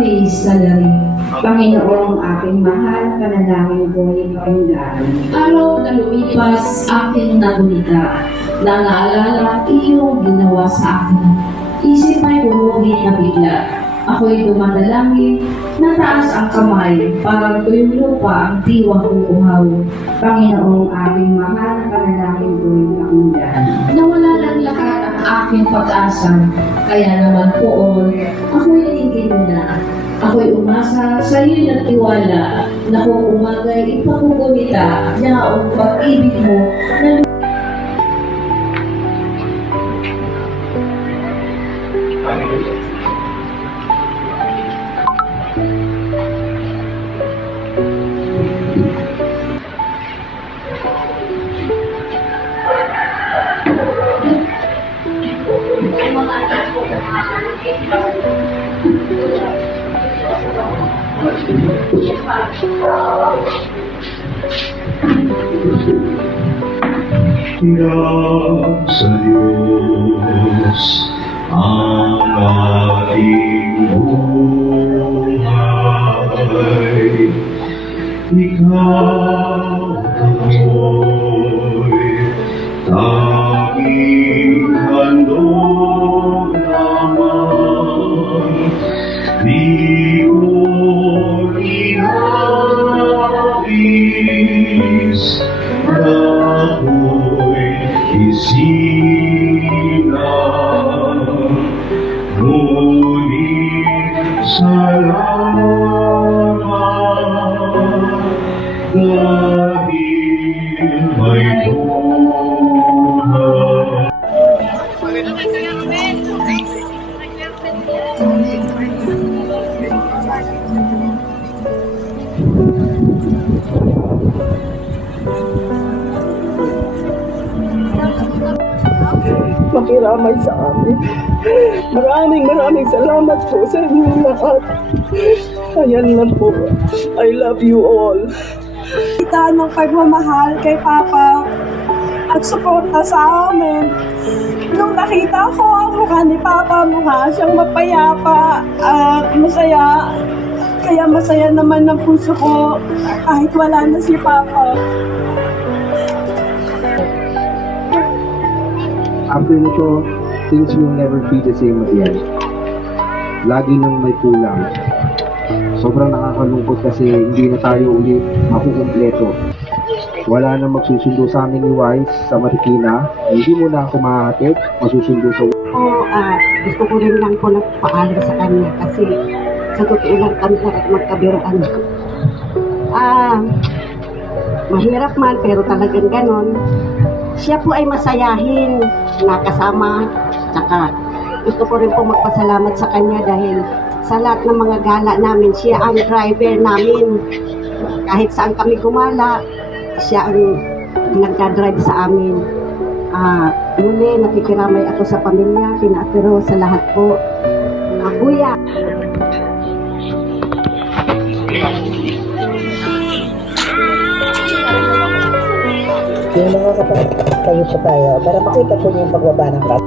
Praise the Lord. Panginoong aking mahal, panalangin ko'y pakinggan. Araw na lumipas, aking nagulita. Nangaalala, iyong ginawa sa akin. Isip ay bumuhin na bigla. Ako'y dumadalangin, nataas ang kamay, parang tuyong lupa ang diwang uuhaw. Panginoong aking mahal, panalangin ko'y pakinggan. Nawala ng lahat ang aking pag-asa, kaya naman poon, ako'y nagiging na. Ako'y umasa sa iyo nagtiwala, na kung umagay ipagugumita, yaong pag-ibig mo na Iyak sa Diyos ang ating buhay. Ikaw ako'y tanging handog naman. Di ko inais na ako'y isilang. Ngunit salamat dahil may buhay. Makiramay sa amin. Maraming salamat po sa inyo lahat. Ayan lang po. I love you all. Kita ng pagmamahal kay Papa at suporta sa amin. Nung nakita ko ang mukha ni Papa, mukha siyang mapayapa at masaya. Kaya masaya naman ang puso ko kahit wala na si Papa. After nito, things will never be the same again. Lagi nang may kulang. Sobrang nakakalungkot kasi hindi na tayo ulit makukumpleto. Wala na magsusundo sa amin ni Wise sa Marikina. Hindi mo na ako mahatid, masusundo sa... Gusto ko rin lang po nagpaalam sa kanya kasi sa totoo lang kami magkabiroan. Mahirap man pero talagang ganon. Siya po ay masayahin, nakasama, tsaka gusto ko rin po magpasalamat sa kanya dahil sa lahat ng mga gala namin, siya ang driver namin. Kahit saan kami gumala, siya ang nagdadrive sa amin. Muli, nakikiramay ako sa pamilya, kina Ate Rose, sa lahat po. Kuya. Yung mga kapatid, kayo po tayo para makita po niyo yung pagbaba ng kat.